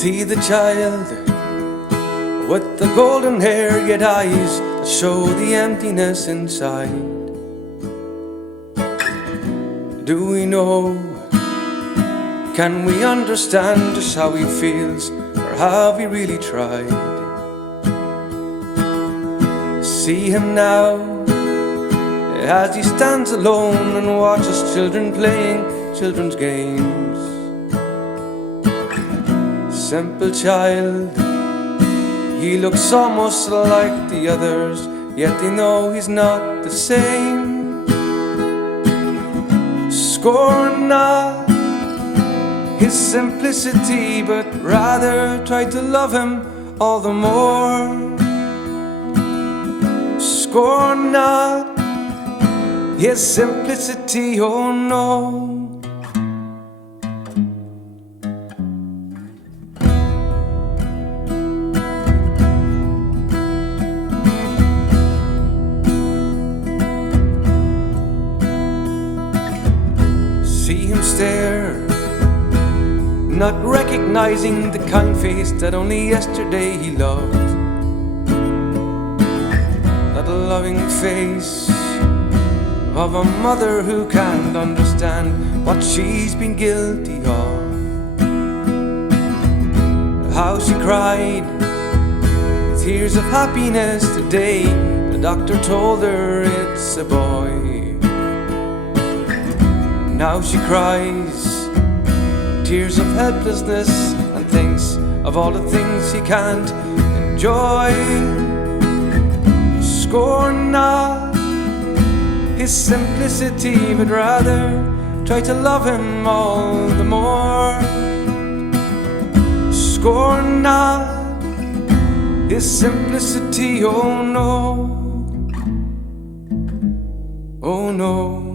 See the child with the golden hair, yet eyes that show the emptiness inside. Do we know? Can we understand just how he feels, or have we really tried? See him now as he stands alone and watches children playing children's games. Simple child, he looks almost like the others, yet they know he's not the same. Scorn not his simplicity, but rather try to love him all the more. Scorn not his simplicity, oh no. See him stare, not recognizing the kind face that only yesterday he loved. That loving face of a mother who can't understand what she's been guilty of. How she cried tears of happiness the day the doctor told her it's a boy. Now she cries tears of helplessness and thinks of all the things she can't enjoy. Scorn not his simplicity, but rather try to love him all the more. Scorn not his simplicity, oh no, oh no.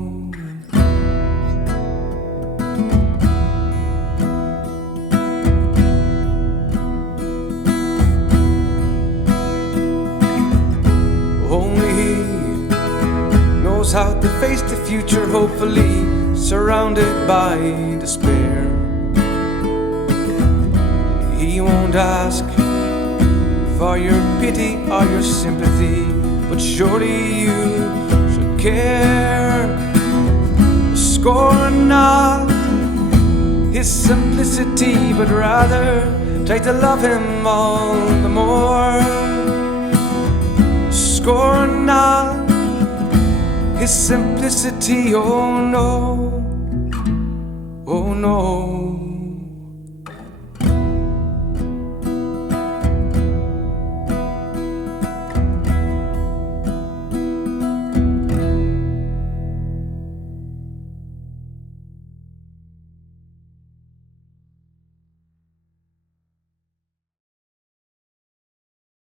How to face the future, hopefully surrounded by despair. He won't ask for your pity or your sympathy, but surely you should care. Scorn not his simplicity, but rather try to love him all the more. Scorn not his simplicity, oh no, oh no.